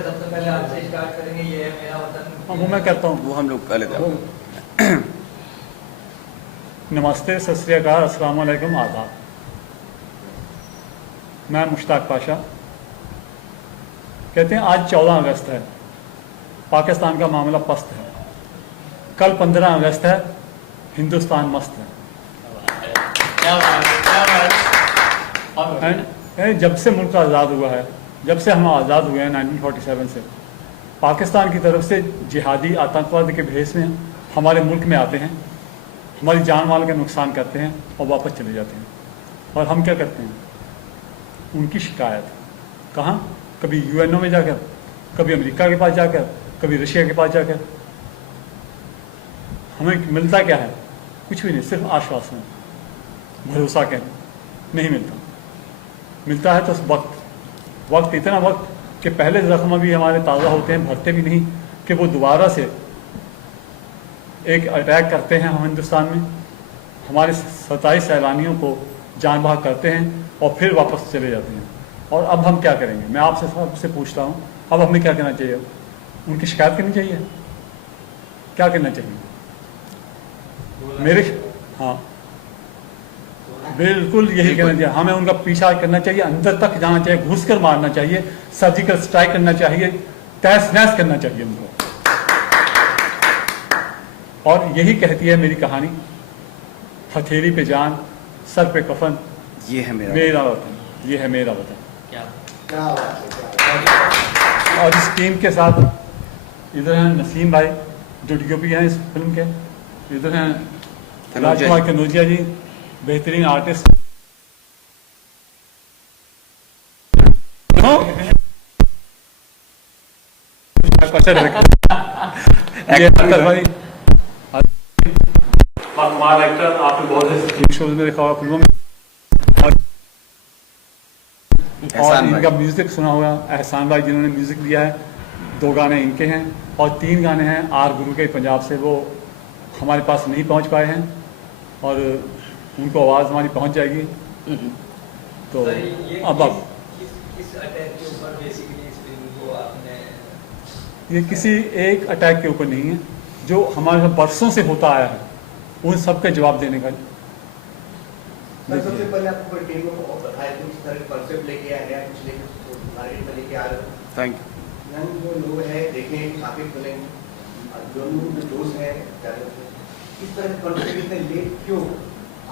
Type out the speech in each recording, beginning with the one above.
सबसे पहले आपसे स्टार्ट करेंगे। ये है मेरा वतन। वो मैं करता हूँ, वो हम लोग कर लेते हैं। नमस्ते, सत श्री अकाल, अस्सलाम वालेकुम, आदाब। मैं मुश्ताक पाशा। कहते हैं आज 14 अगस्त है, पाकिस्तान का मामला पस्त है। कल 15 अगस्त है, हिंदुस्तान मस्त है। जब से मुल्क आज़ाद हुआ है, जब से हम आज़ाद हुए हैं 1947 से, पाकिस्तान की तरफ से जिहादी आतंकवाद के भेष में हमारे मुल्क में आते हैं, हमारी जान माल का नुकसान करते हैं और वापस चले जाते हैं। और हम क्या करते हैं? उनकी शिकायत कहाँ? कभी यूएनओ में जाकर, कभी अमेरिका के पास जाकर, कभी रशिया के पास जाकर। हमें मिलता क्या है? कुछ भी नहीं, सिर्फ आश्वासन, भरोसा कहना नहीं मिलता। मिलता है तो वक्त इतना वक्त कि पहले ज़ख्म भी हमारे ताज़ा होते हैं, भरते भी नहीं, कि वो दोबारा से एक अटैक करते हैं हम हिंदुस्तान में, हमारे 27 सैलानियों को जान बहक करते हैं और फिर वापस चले जाते हैं। और अब हम क्या करेंगे? मैं आपसे सबसे पूछता हूँ, अब हमें क्या करना चाहिए? उनकी शिकायत करनी चाहिए? क्या करना चाहिए? हाँ, बिल्कुल यही कहना चाहिए। हमें उनका पीछा करना चाहिए, अंदर तक जाना चाहिए, घुस कर मारना चाहिए, सर्जिकल स्ट्राइक करना चाहिए, तहस नहस करना चाहिए उनको। और यही कहती है मेरी कहानी, हथेली पे जान, सर पे कफन, ये है मेरा वतन, ये है मेरा वतन। क्या और इस टीम के साथ इधर हैं नसीम भाई जो DOP हैं इस फिल्म के, इधर हैं राजकुमार कनौजिया जी, बेहतरीन आर्टिस्ट। कमाल एक्टर, आपने बहुत से शोज में देखा होगा, फिल्मों में। और इनका म्यूजिक सुना होगा, एहसान भाई जिन्होंने म्यूजिक दिया है। 2 गाने इनके हैं और 3 गाने हैं आर गुरु के पंजाब से, वो हमारे पास नहीं पहुंच पाए हैं और उनको आवाज़ हमारी पहुंच जाएगी। तो अब किस अटैक के ऊपर बेसिकली इस फिल्म को आपने? ये किसी एक अटैक के ऊपर नहीं है, जो हमारे यहाँ बरसों से होता आया है, उन सब का जवाब देने का। सबसे पहले आपको टीम को बताया कि इस तरह कॉन्सेप्ट लेके आए हैं, कुछ लेके मार्केट में लेके आ रहे हो। Thank you. जो लोग हैं देखें, साबित करें, जो दोस्त हैं, इस तरह कॉन्सेप्ट इतने लेट क्यों?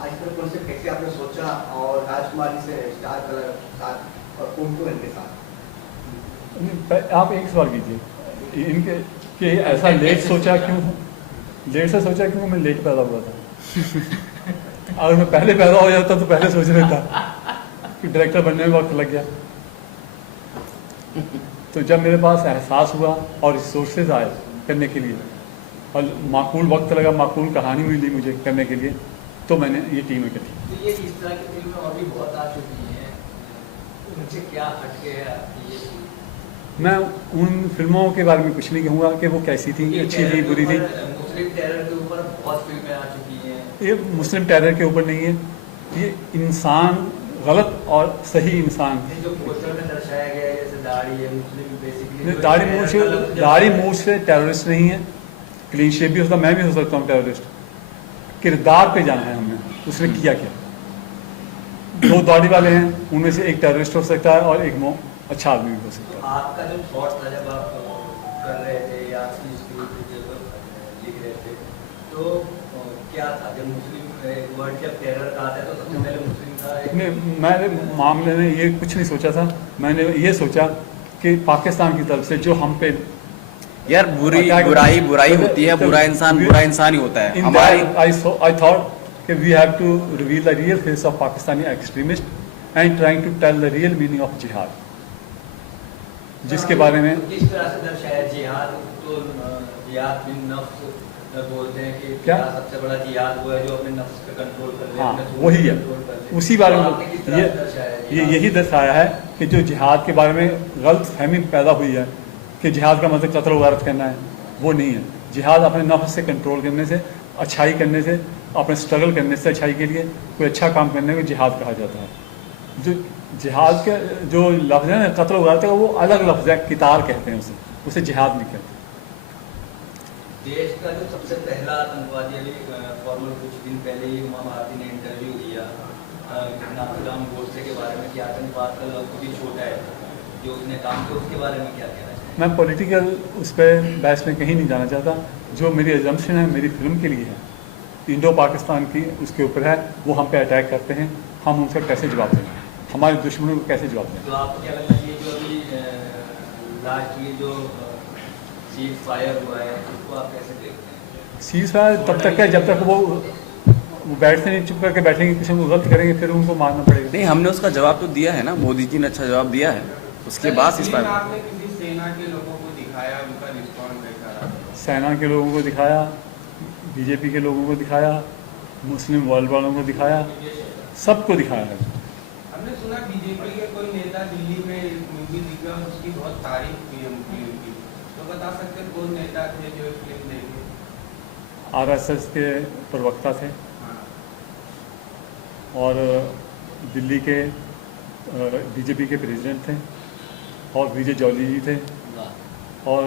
आज तक कॉन्सेप्ट कैसे आपने सोचा? और राजकुमार जी से स्टार कलर साथ और कुमकुम इनके साथ। आप एक सवाल कीजिए इनके कि ऐसा लेट सोचा क्यों? लेट से सोचा क्यों? मैं लेट पैदा हुआ था। अगर मैं पहले पैदा हो जाता तो पहले सोच लेता कि डायरेक्टर बनने में वक्त लग गया। तो जब मेरे पास एहसास हुआ और रिसोर्सेज आए करने के लिए और माकूल वक्त लगा, माकूल कहानी मिली मुझे करने के लिए, तो मैंने ये टीम इकट्ठी। तो ये इस तरह की फिल्में और भी बहुत आ चुकी हैं, उनसे क्या हटके है ये? मैं उन फिल्मों के बारे में कुछ नहीं कहूँगा कि वो कैसी थी, अच्छी थी, बुरी थी। मुस्लिम टेरर के ऊपर बहुत फिल्में आ चुकी हैं। ये मुस्लिम टेरर के ऊपर नहीं है, ये इंसान, गलत और सही इंसान। जो पोस्टर में दर्शाया गया है जैसे दाढ़ी है, मुस्लिम बेसिकली दाढ़ी मूछ से टेररिस्ट नहीं है। क्लीन शेव भी होता, मैं भी हो सकता हूँ टेररिस्ट। किरदार पे जाना है हमें, उसने किया क्या। 2 दाढ़ी वाले हैं, उनमें से एक टेररिस्ट हो सकता है और एक अच्छा आदमी भी हो सकता है। आपका जो थॉट था जब आप कर रहे थे या लिख रहे थे, तो क्या था? जब मुस्लिम वर्ड जब टेरर का आता है तो सबसे पहले मुस्लिम था? मैंने मामले में ये कुछ नहीं सोचा था। मैंने ये सोचा कि पाकिस्तान की तरफ से जो हम पे यार बुराई होती है, बुरा इंसान ही होता है। हमारी I thought कि we have to reveal the real face of Pakistani extremist and trying to tell the real meaning of jihad, जिसके बारे में किस तरह से दर्शाया जिहाद? तो जिहाद बिन नफ्स बोलते हैं कि क्या सबसे बड़ा जिहाद वो है जो अपने नफ्स पे कंट्रोल कर ले। हाँ, वही है, उसी बारे में यही दर्शाया है कि जो जिहाद के बारे में गलत फहमी पैदा हुई है कि जिहाद का मतलब कत्ल वारत करना है, वो नहीं है। जिहाद अपने नफ्स से कंट्रोल करने से, अच्छाई करने से, अपने स्ट्रगल करने से अच्छाई के लिए कोई अच्छा काम करने को जिहाद कहा जाता है। जो जिहाद के जो लफ्ज़ है ना, कत्ल वगैरह का, वो अलग लफ्ज़ है, किताल कहते हैं उसे जिहाद नहीं कहते। देश का जो सबसे पहला आतंकवादी अभी फॉर्मल कुछ दिन पहले ही उमा भारती ने इंटरव्यू दिया नाथूराम गोडसे के बारे में कि आतंकवाद का लफ्ज़ भी छोटा है जो उसने काम किया, उसके बारे में क्या कहना चाहिए? मैं पॉलिटिकल उस पर बहस में कहीं नहीं जाना चाहता। जो मेरी एजम्पशन है मेरी फिल्म के लिए है, इंडो पाकिस्तान की उसके ऊपर है, वो हम पे अटैक करते हैं, हम उनसे कैसे जवाब दें, हमारे दुश्मनों को कैसे जवाब दें। तो आपको क्या लगता है ये जो अभी लास्ट ये जो सीज फायर हुआ है उसको आप कैसे देखते हैं? सीज फायर तब तक है जब तक वो बैठते नहीं, चुप करके बैठेंगे, कुछ हम गलत करेंगे फिर उनको मारना पड़ेगा। नहीं, हमने उसका जवाब तो दिया है ना, मोदी जी ने अच्छा जवाब दिया है, उसके बाद इस पर आपने किसी सेना के लोगों को दिखाया, उनका रिस्पॉन्स कैसा रहा? सेना के लोगों को दिखाया, बीजेपी के लोगों को दिखाया, मुस्लिम वर्ल्ड वालों को दिखाया, सबको दिखाया है। हमने सुना बीजेपी के कोई नेता दिल्ली में मूवी दिखा, उसकी बहुत तारीफ की है फिल्म की, तो बता सकते हैं कौन नेता थे जो फिल्म देखे? आरएसएस के प्रवक्ता थे हाँ। और दिल्ली के बीजेपी के प्रेसिडेंट थे और विजय जौली जी थे और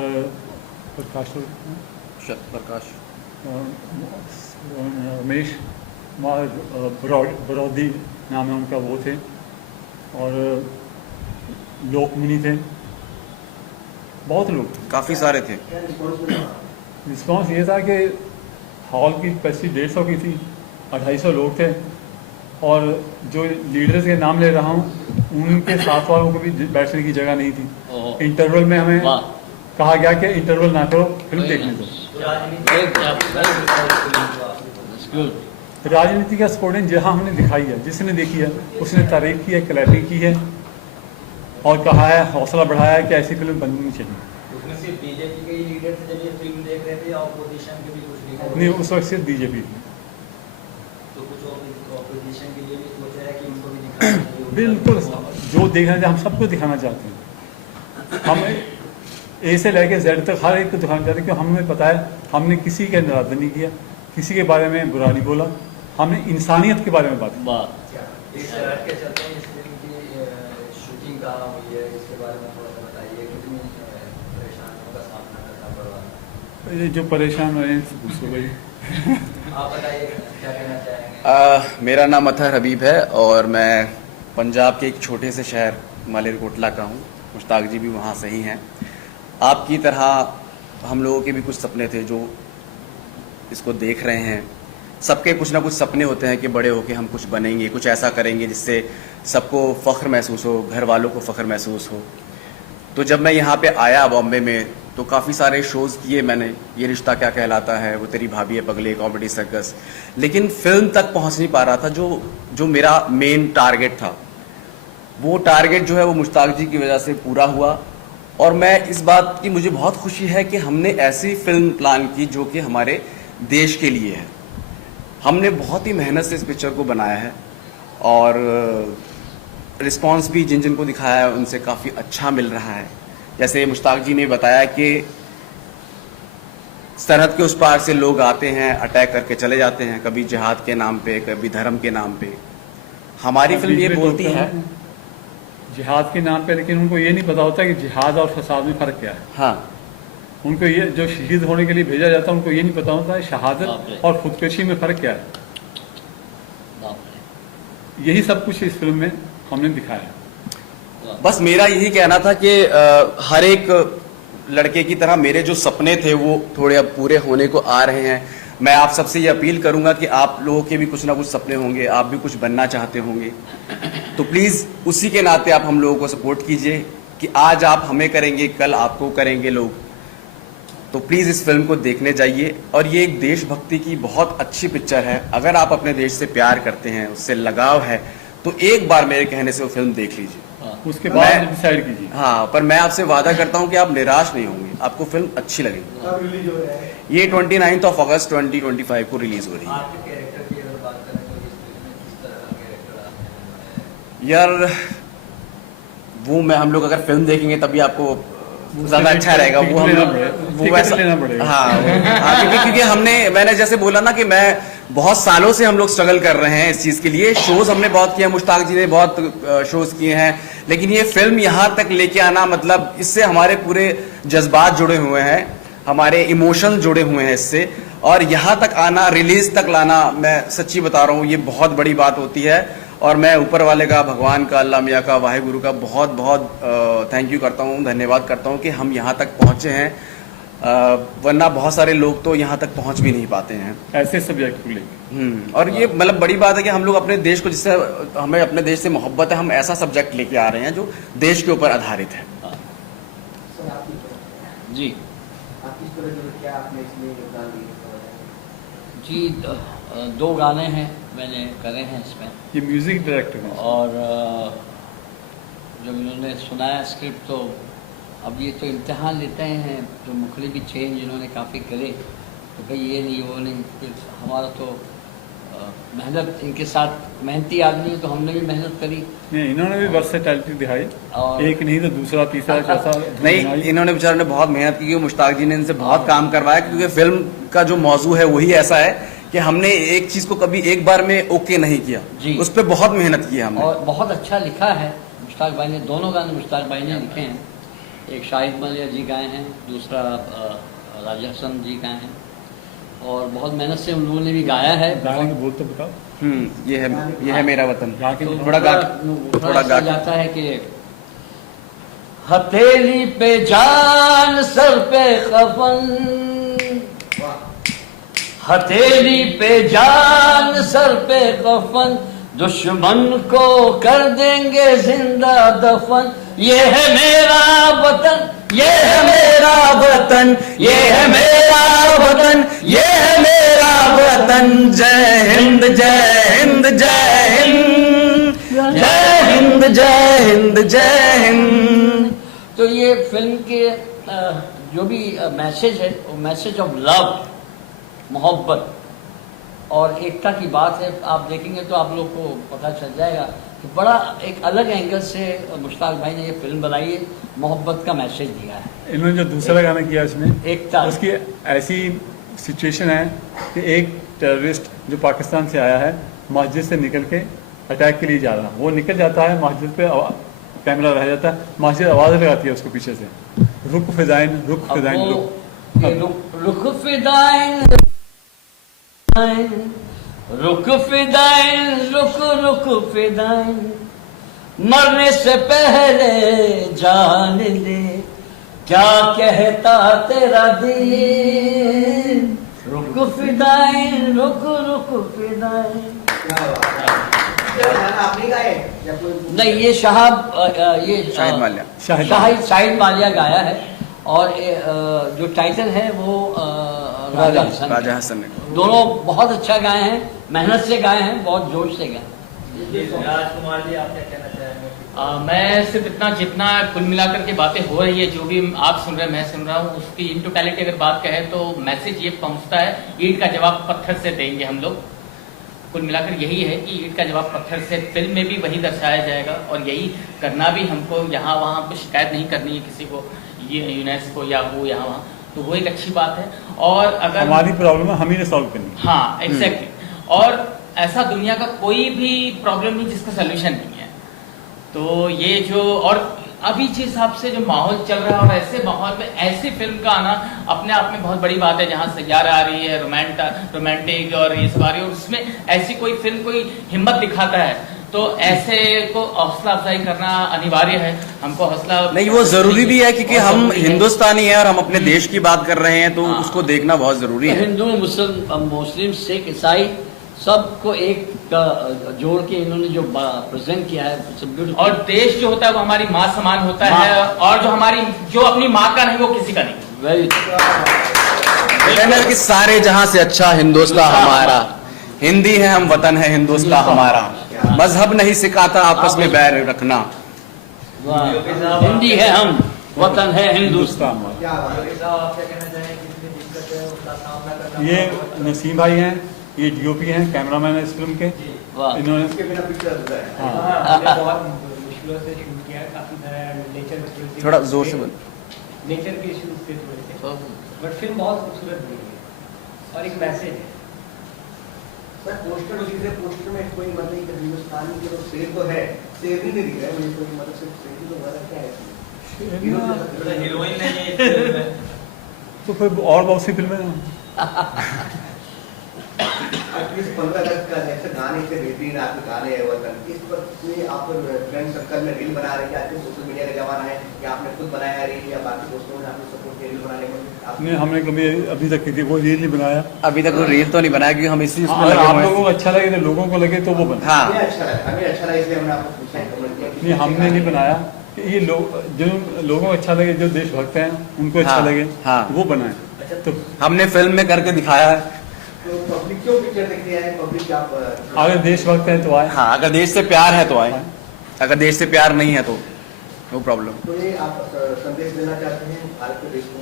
प्रकाश प्रकाश रमेश बरौदी नाम है उनका, वो थे और लोकमुनि थे, बहुत लोग थे। काफ़ी सारे थे। क्या रिस्पॉन्स मिला? रिस्पॉन्स ये था कि हॉल की कैपेसिटी 150 की थी, 250 लोग थे और जो लीडर्स के नाम ले रहा हूँ उनके साथ वालों को भी बैठने की जगह नहीं थी। इंटरवल में हमें कहा गया कि इंटरवल ना करो, फिल्म देखने दो। राजनीति का स्पोर्टिंग जहाँ हमने दिखाई है, जिसने देखी है उसने तारीफ की है, क्लैपिंग की है और कहा है, हौसला बढ़ाया है कि ऐसी फिल्म बननी चाहिए। उसमें सिर्फ बीजेपी के ही लीडर थे जब ये फिल्म देख रहे थे या ऑपोजिशन के भी कुछ लीडर? नहीं, उस वक्त सिर्फ बीजेपी थी। तो कुछ ऑपोजिशन के लिए भी सोचा है कि उनको भी दिखाना चाहिए? बिल्कुल, जो देखना चाहिए हम सबको दिखाना चाहते हैं। हम ए से लेके जेड तक हर एक को दिखाना चाहते हैं, क्योंकि हमें पता है हमने किसी के नरादर नहीं किया, किसी के बारे में बुरा नहीं बोला, हमने इंसानियत के बारे में बात की। इस शहर के चलते इस फिल्म की शूटिंग कहाँ हुई है, इसके बारे में थोड़ा सा बताइए, कितनी परेशानियों का सामना करना पड़ा? ये जो परेशान रहे हैं पूछो भाई। आप बताइए क्या कहना चाहेंगे? मेरा नाम अतहर हबीब है और मैं पंजाब के एक छोटे से शहर मालेरकोटला का हूँ। मुश्ताक जी भी वहाँ से ही हैं। आपकी तरह हम लोगों के भी कुछ सपने थे जो इसको देख रहे हैं। सबके कुछ ना कुछ सपने होते हैं कि बड़े होके हम कुछ बनेंगे, कुछ ऐसा करेंगे जिससे सबको फ़ख्र महसूस हो, घर वालों को फ़ख्र महसूस हो। तो जब मैं यहाँ पे आया बॉम्बे में तो काफ़ी सारे शोज़ किए मैंने, ये रिश्ता क्या कहलाता है, वो तेरी भाभी है पगले, कॉमेडी सर्कस, लेकिन फिल्म तक पहुँच नहीं पा रहा था। जो मेरा मेन टारगेट था, वो टारगेट जो है वो मुश्ताक जी की वजह से पूरा हुआ। और मैं इस बात की मुझे बहुत खुशी है कि हमने ऐसी फिल्म प्लान की जो कि हमारे देश के लिए है। हमने बहुत ही मेहनत से इस पिक्चर को बनाया है और रिस्पांस भी जिन जिन को दिखाया है उनसे काफ़ी अच्छा मिल रहा है। जैसे मुश्ताक जी ने बताया कि सरहद के उस पार से लोग आते हैं, अटैक करके चले जाते हैं, कभी जिहाद के नाम पे, कभी धर्म के नाम पे। हमारी फिल्म ये बोलती है जिहाद के नाम पे, लेकिन उनको ये नहीं पता होता कि जिहाद और फसाद में फ़र्क क्या है। हाँ, उनको ये जो शहीद होने के लिए भेजा जाता है उनको ये नहीं पता होता है शहादत और खुदकशी में फ़र्क क्या है। यही सब कुछ इस फिल्म में हमने दिखाया है। बस मेरा यही कहना था कि हर एक लड़के की तरह मेरे जो सपने थे वो थोड़े अब पूरे होने को आ रहे हैं। मैं आप सबसे ये अपील करूंगा कि आप लोगों के भी कुछ ना कुछ सपने होंगे, आप भी कुछ बनना चाहते होंगे, तो प्लीज़ उसी के नाते आप हम लोगों को सपोर्ट कीजिए कि आज आप हमें करेंगे, कल आपको करेंगे लोग। तो प्लीज़ इस फिल्म को देखने जाइए। और ये एक देशभक्ति की बहुत अच्छी पिक्चर है। अगर आप अपने देश से प्यार करते हैं, उससे लगाव है, तो एक बार मेरे कहने से वो फिल्म देख लीजिए, उसके बाद डिसाइड कीजिए। हाँ, पर मैं आपसे वादा करता हूँ कि आप निराश नहीं होंगे, आपको फिल्म अच्छी लगेगी। कब रिलीज हो रहा है? ये 29 अगस्त 2025 को रिलीज हो रही है। आपके कैरेक्टर की अगर बात करें तो इस फिल्म में किस तरह का कैरेक्टर आपने? यार वो मैं हम लोग अगर फिल्म देखेंगे तभी आपको ज्यादा अच्छा रहेगा। वो हम लोग वो वैसा लेना पड़ेगा। हाँ, क्योंकि हमने मैंने जैसे बोला ना कि बहुत सालों से हम लोग स्ट्रगल कर रहे हैं इस चीज़ के लिए। शोज हमने बहुत किए हैं, मुश्ताक जी ने बहुत शोज किए हैं, लेकिन ये फिल्म यहाँ तक लेके आना, मतलब इससे हमारे पूरे जज्बात जुड़े हुए हैं, हमारे इमोशन जुड़े हुए हैं इससे, और यहाँ तक आना, रिलीज तक लाना, मैं सच्ची बता रहा हूँ ये बहुत बड़ी बात होती है। और मैं ऊपर वाले का, भगवान का, अल्लाह मियाँ का, वाहिगुरु का बहुत बहुत थैंक यू करता हूँ, धन्यवाद करता हूँ कि हम यहाँ तक पहुँचे हैं। वरना बहुत सारे लोग तो यहाँ तक पहुँच भी नहीं पाते हैं ऐसे सब्जेक्ट को लेकर। और ये मतलब बड़ी बात है कि हम लोग अपने देश को, जिससे हमें अपने देश से मोहब्बत है, हम ऐसा सब्जेक्ट लेके आ रहे हैं जो देश के ऊपर आधारित है। सर आपकी जी आपकी स्टोरी जो क्या आपने इसमें योगदान दिया? जी 2 गाने हैं मैंने करे हैं इसमें, ये म्यूजिक डायरेक्टर हैं। और जब इन्होंने सुनाया स्क्रिप्ट तो अब ये तो इम्तिहान लेते हैं, जो मुखली भी चेंज इन्होंने काफ़ी करे, तो भाई ये नहीं वो नहीं, फिर हमारा तो मेहनत, इनके साथ मेहनती आदमी है तो हमने भी मेहनत करी। नहीं, इन्होंने भी वर्सेटैलिटी दिखाई, और एक नहीं तो दूसरा तीसरा चौथा नहीं, इन्होंने बेचारे ने बहुत मेहनत की, क्योंकि मुश्ताक जी ने इनसे बहुत काम करवाया, क्योंकि फिल्म का जो मौजू है वही ऐसा है कि हमने एक चीज को कभी एक बार में ओके नहीं किया जी। उस पर बहुत मेहनत की है हमने। और बहुत अच्छा लिखा है मुश्ताक भाई ने, दोनों गाने मुश्ताक भाई ने लिखे हैं। एक शाहिद मलिया जी गाए हैं, दूसरा राजा हसन जी गाए हैं, और बहुत मेहनत से उन लोगों ने भी गाया है। गाने के बोल तो बताओ। ये है मेरा वतन। गा के तो थोड़ा गा, थोड़ा गा जाता है कि हथेली पे जान, सर पे कफन, हथेली पे जान, सर पे कफन, दुश्मन को कर देंगे जिंदा दफन, ये है मेरा वतन, ये है मेरा वतन, ये है मेरा वतन, ये है मेरा वतन। जय हिंद जय हिंद जय हिंद, जय हिंद जय हिंद जय हिंद। तो ये फिल्म के जो भी मैसेज है, वो मैसेज ऑफ लव, मोहब्बत और एकता की बात है। आप देखेंगे तो आप लोग को पता चल जाएगा कि बड़ा एक अलग एंगल से मुश्ताक भाई ने ये फिल्म बनाई है, मोहब्बत का मैसेज दिया है। इन्होंने जो दूसरा गाना किया इसमें, एकता, उसकी ऐसी सिचुएशन है कि एक टेररिस्ट जो पाकिस्तान से आया है, मस्जिद से निकल के अटैक के लिए जा रहा है, वो निकल जाता है, मस्जिद पे कैमरा रह जाता है, मस्जिद आवाज़ लगाती है उसको पीछे से, रुक फिदाइन, रुक फिदाइन, रुक फिदाइन, रुक फिदाइन, रुक रुक फिदाइन, मरने से पहले जान ले, क्या कहता तेरा दिल, रुक फिदाइन, रुक रुक फिदाइन। आपने गाए या कोई? नहीं, ये ये शाहिद मालिया, शाहिद मालिया गाया है, और जो टाइटल है वो राजा हसन ने। दोनों बहुत अच्छा गाए हैं, मेहनत से गाए हैं, बहुत जोश से गाए। राजकुमार जी, आप क्या कहना चाहेंगे? मैं सिर्फ इतना, जितना कुल मिलाकर के बातें हो रही है, जो भी आप सुन रहे हैं, मैं सुन रहा हूँ, उसकी इन टोटलिटी अगर बात कहें तो मैसेज ये पहुँचता है, ईंट का जवाब पत्थर से देंगे हम लोग। कुल मिलाकर यही है कि ईंट का जवाब पत्थर से, फिल्म में भी वही दर्शाया जाएगा, और यही करना भी हमको, यहाँ वहाँ कुछ शिकायत नहीं करनी है किसी को, ये यूनेस्को या वो यहाँ वहाँ, तो वो एक अच्छी बात है। और अगर हमारी प्रॉब्लम है, हम ही ने सॉल्व करनी। हाँ, एग्जैक्टली। और ऐसा दुनिया का कोई भी प्रॉब्लम नहीं जिसका सोल्यूशन नहीं है। तो ये जो, और अभी जिस हिसाब से जो माहौल चल रहा है, और ऐसे माहौल में ऐसी फिल्म का आना अपने आप में बहुत बड़ी बात है, जहाँ सैयारा आ रही है, रोमांटिक और ये सब आ रही है, और उसमें ऐसी कोई फिल्म कोई हिम्मत दिखाता है, तो ऐसे को हौसला अफजाई करना अनिवार्य है। हमको हौसला नहीं, वो जरूरी भी है, क्योंकि हम हिंदुस्तानी हैं और हम अपने देश की बात कर रहे हैं, तो उसको देखना बहुत जरूरी है। हिंदू, मुस्लिम, सिख, ईसाई सबको एक जोड़ के इन्होंने जो प्रेजेंट किया है। और देश जो होता है वो हमारी माँ समान होता है, और जो अपनी माँ का नहीं वो किसी का नहीं। वेरी कहना कि सारे जहां से अच्छा हिंदुस्तान हमारा, हिंदी है हम, वतन है हिंदुस्तान हमारा, मजहब नहीं सिखाता आपस में बैर रखना, हिंदी है हम, वतन है हिंदुस्तान। क्या बात है? आप क्या कहना चाहेंगे? कितनी दिक्कत है उसका सामना करना? ये नसीम भाई हैं, ये डीओपी हैं, कैमरामैन है इस फिल्म के, इन्होंने इसके बिना पिक्चर अधूरा है। बहुत मुश्किलों से शूट किया है, काफी नेचर, थोड़ा जोर से बोल। नेचर के इश्यूज थे थोड़े से, बट फिल्म बहुत खूबसूरत बनी है और एक मैसेज है। सर पोस्टर दिख रहे, पोस्टर में कोई मतलब कि हिंदुस्तानी के जो शेर तो है, शेर ही नहीं दिख रहा है मुझे, कोई मतलब सिर्फ शेर ही तो वाला क्या है इसमें? हीरोइन नहीं है इस फिल्म में। तो फिर और बहुत सी फिल्में हैं। एटलीस्ट 15 अगस्त का जैसे गाने से बेहतरीन आपके गाने हैं वतन, इस पर में आप फ्रेंड सर्कल में रील बना रहे हैं, आजकल सोशल मीडिया का जमाना है, या आपने खुद बनाया है रील या बाकी दोस्तों ने आपको सपोर्ट किया रील बनाने में? नहीं, हमने कभी अभी तक की थी वो रील नहीं बनाया। अभी तक वो रील तो नहीं बनाया क्योंकि हम इसी उसमें अगर लगे आप हुए लोगों हैं। को अच्छा लगे तो लोगों को लगे तो वो बना। हाँ हमें अच्छा लगा, हमें अच्छा लगा इसलिए हमने आपको पूछा है, कमेंट किया कि नहीं, हमने नहीं बनाया कि ये लोग जो लोगों को अच्छा लगे, जो देशभक्त हैं उनको अच्छा हाँ, लगे हाँ। वो बनाए। अच्छा, तो हमने फिल्म में करके दिखाया है। तो पब्लिक क्यों पिक्चर देखती है? पब्लिक आप अगर देशभक्त हैं तो आए। हाँ, अगर देश से प्यार है तो आए, अगर देश से प्यार नहीं है तो नो प्रॉब्लम। तो ये आप संदेश देना चाहते हैं भारत के देश को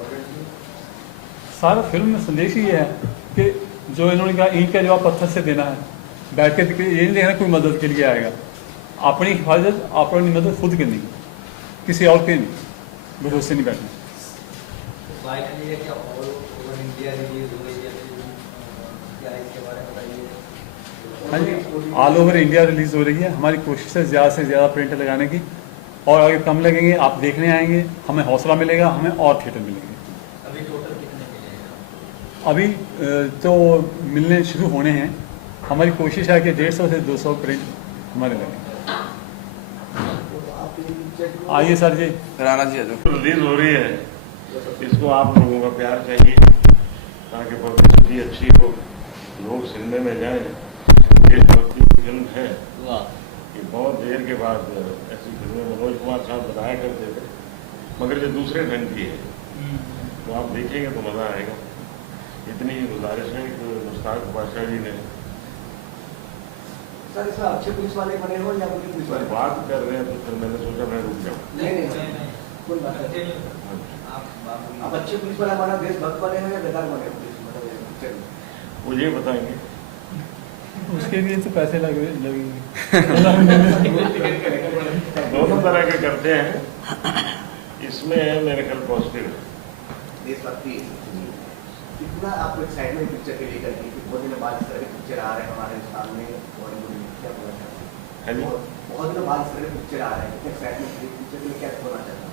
ऑडियंस को? सारा फिल्म में संदेश ही है कि जो इन्होंने कहा ईंट का जवाब पत्थर से देना है, बैठ के ये नहीं देखना कोई मदद के लिए आएगा, अपनी हिफाजत अपनी मदद खुद करनी, किसी और के नहीं भरोसे नहीं बैठना। फाइनली ये क्या ऑल ओवर इंडिया रिलीज हो रही है, क्या इसके बारे में बताइए? हाँ जी, ऑल ओवर इंडिया रिलीज़ हो रही है। हमारी कोशिश है ज़्यादा से ज़्यादा प्रिंट लगाने की, और अगर कम लगेंगे आप देखने आएंगे, हमें हौसला मिलेगा, हमें और थिएटर मिलेंगे। अभी टोटल कितने मिले हैं? अभी तो मिलने शुरू होने हैं। हमारी कोशिश है कि 150 से 200 प्रिंट हमारे लगेंगे। आइए सर जी। राणा जी जो रिलीज हो रही है, इसको आप लोगों का प्यार चाहिए ताकि पब्लिसिटी अच्छी हो, लोग सिनेमा में जाएं। देशभक्ति की फिल्म है कि बहुत देर के बाद ऐसी फिल्में मनोज कुमार साहब बनाया करते थे, मगर ये दूसरे ढंग की है, तो आप देखेंगे तो मज़ा आएगा। इतनी ही गुजारिश है कि मुश्ताक बादशाह जी ने सर इसमें अच्छे पुलिस वाले बने हो या बुरी पुलिस वाले? बात कर रहे हैं तो फिर मैंने सोचा मैं रुक जाऊँ। नहीं, कोई बात नहीं। आप अच्छे पुलिस वाला बना, देशभक्त बने हो या बेकार बने हो पुलिस मतलब? वो ये बताएंगे। उसके लिए तो पैसे लगेंगे। दोनों तरह के करते हैं, इसमें मेरे ख्याल पॉजिटिव है। देशभक्ति कितना आपको एक्साइटमेंट पिक्चर के लिए करती है? बहुत दिनों बाद इस तरह के पिक्चर आ रहे हैं हमारे सामने, बॉलीवुड में, क्या बोलना चाहते है जी? हैं? बहुत दिनों बाद इस तरह के पिक्चर आ रहे हैं, कितना एक्साइटमेंट पिक्चर के लिए क्या बोलना चाहते हैं?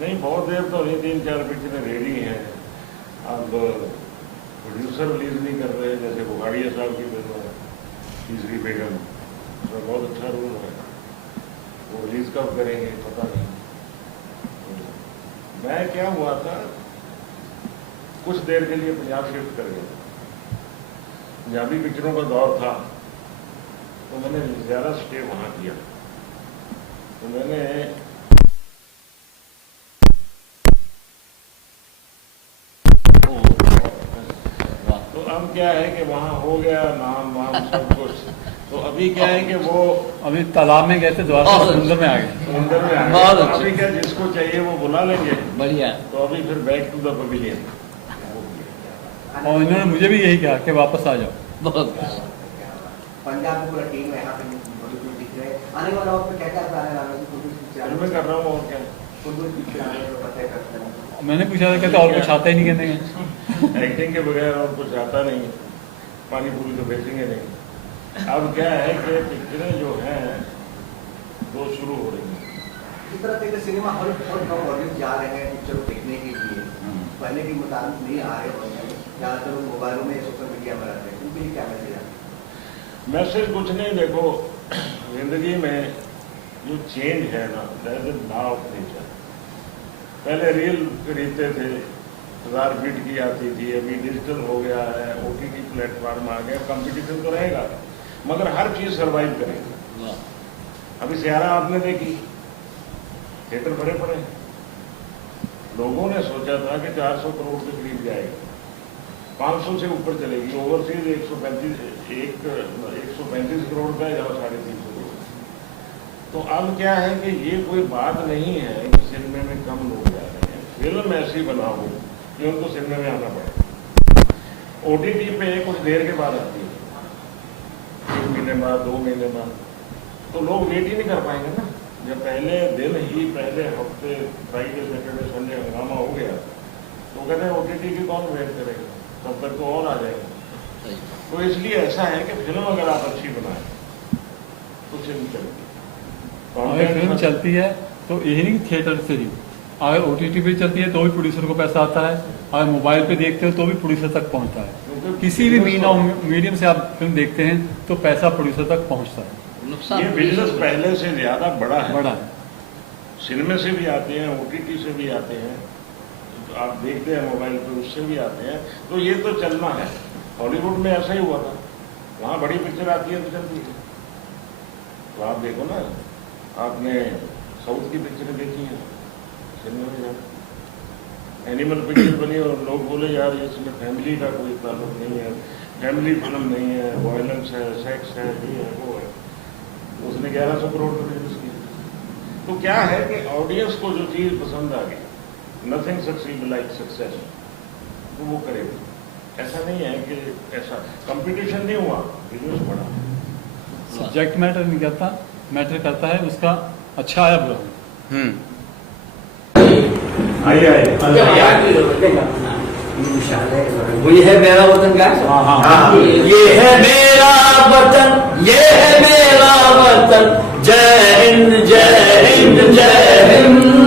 नहीं, बहुत देर तो नहीं, 3-4 पिक्चरें रेडी हैं। अब प्रोड्यूसर रिलीज नहीं कर रहे, जैसे बुखाड़िया साहब की फिल्म है तीसरी बेगम, उसमें बहुत अच्छा रोल है, वो रिलीज कब करेंगे पता नहीं। मैं क्या हुआ था, कुछ देर के लिए पंजाब शिफ्ट कर गया, पंजाबी पिक्चरों का दौर था, तो मैंने ज़्यादा स्टे वहाँ किया। तो मैंने तो अब क्या है कि वहाँ हो गया नाम वाम सब कुछ, तो अभी क्या है कि वो अभी तालाब में गए थे, द्वारका समुद्र में आ गए। समुद्र में आ बहुत गए। अच्छा। अभी क्या जिसको चाहिए वो बुला लेंगे, बढ़िया। तो अभी फिर बैक टू द पवेलियन। और इन्होंने मुझे भी यही कहा कि वापस आ जाओ। बहुत पंजाब में पूरा टीम है यहाँ पे, बॉलीवुड दिख रहे हैं। आने वाला वक्त में क्या क्या प्लान है? आने की कोई पिक्चर फिल्में कर रहा हूँ और क्या। कोई पिक्चर आने को बताया करते हैं? मैंने पूछा था, कहते और कुछ आता ही नहीं कहने का। एक्टिंग के बगैर और कुछ आता नहीं है, पानी पूरी तो बेचेंगे नहीं। अब क्या है कि पिक्चरें जो हैं वो शुरू हो रही हैं। इस तरह से सिनेमा हॉल बहुत कम ऑडियंस जा रहे हैं पिक्चर को देखने के लिए, पहले के मुताबिक नहीं आ रहे हैं, ज़्यादातर लोग मोबाइलों में सोशल मीडिया में रहते हैं, उनके लिए क्या मैसेज है? मैसेज कुछ नहीं, देखो जिंदगी में जो चेंज है ना, that is law of nature. पहले रील खरीदते थे, 1000 फीट की आती थी, अभी डिजिटल हो गया है, OTT प्लेटफॉर्म आ गया, कंपटीशन तो रहेगा, मगर हर चीज़ सर्वाइव करेगी। अभी सियारा आपने देखी, थिएटर भरे पड़े, लोगों ने सोचा था कि 400 करोड़ के करीब जाएगी, 500 से ऊपर चलेगी, ओवरसीज 135 करोड़ का है, जाओ 350 करोड़। तो अब क्या है कि ये कोई बात नहीं है कि सिनेमा में कम लोग जा रहे हैं, फिल्म ऐसी बनाओ कि उनको सिनेमा में आना पड़े। OTT पे कुछ देर के बाद आती है, 1 महीने बाद, 2 महीने बाद, तो लोग वेट ही नहीं कर पाएंगे ना। जब पहले दिन ही, पहले हफ्ते, फ्राइडे सैटरडे संडे हंगामा हो गया, तो कहते हैं OTT की कौन वेट करेगा, तब तक तो और आ जाएगा। तो इसलिए ऐसा है कि फिल्म अगर आप अच्छी बनाए तो फिल्म चलती अगर फिल्म चलती है तो यही नहीं कि थिएटर से ही, अगर OTT पे चलती है तो भी प्रोड्यूसर को पैसा आता है, अगर मोबाइल पे देखते हो तो भी प्रोड्यूसर तक पहुंचता है। किसी भी मीडियम से आप फिल्म देखते हैं तो पैसा प्रोड्यूसर तक पहुंचता है। ये बिजनेस पहले से ज्यादा बड़ा है। है। सिनेमा से भी आते हैं, OTT से भी आते हैं, तो आप देखते हैं मोबाइल पे, उससे भी आते हैं। तो ये तो चलना है। हॉलीवुड में ऐसा ही हुआ था, वहाँ बड़ी पिक्चर आती है तो चलती है। तो आप देखो ना, आपने साउथ की पिक्चरें देखी हैं सिनेमा में जाकर, एनिमल पिक्चर बनी और लोग बोले यार इसमें फैमिली का कोई ताल्लुक नहीं है, फैमिली फिल्म नहीं है, वायलेंस है, सेक्स है, ये है, वो है। उसने 1100 करोड़ का बिजनेस किया। तो क्या है कि ऑडियंस को जो चीज़ पसंद आ गई, नथिंग सक्सीड लाइक सक्सेस, तो वो करेगा। ऐसा नहीं है कि ऐसा कंपटीशन नहीं हुआ, बिजनेस बढ़ा। सब्जेक्ट मैटर नहीं करता, मैटर करता है उसका अच्छा है बुरा। आइए वो ये है मेरा वतन का, ये है मेरा वतन, ये है मेरा वतन, जय हिंद जय हिंद जय हिंद।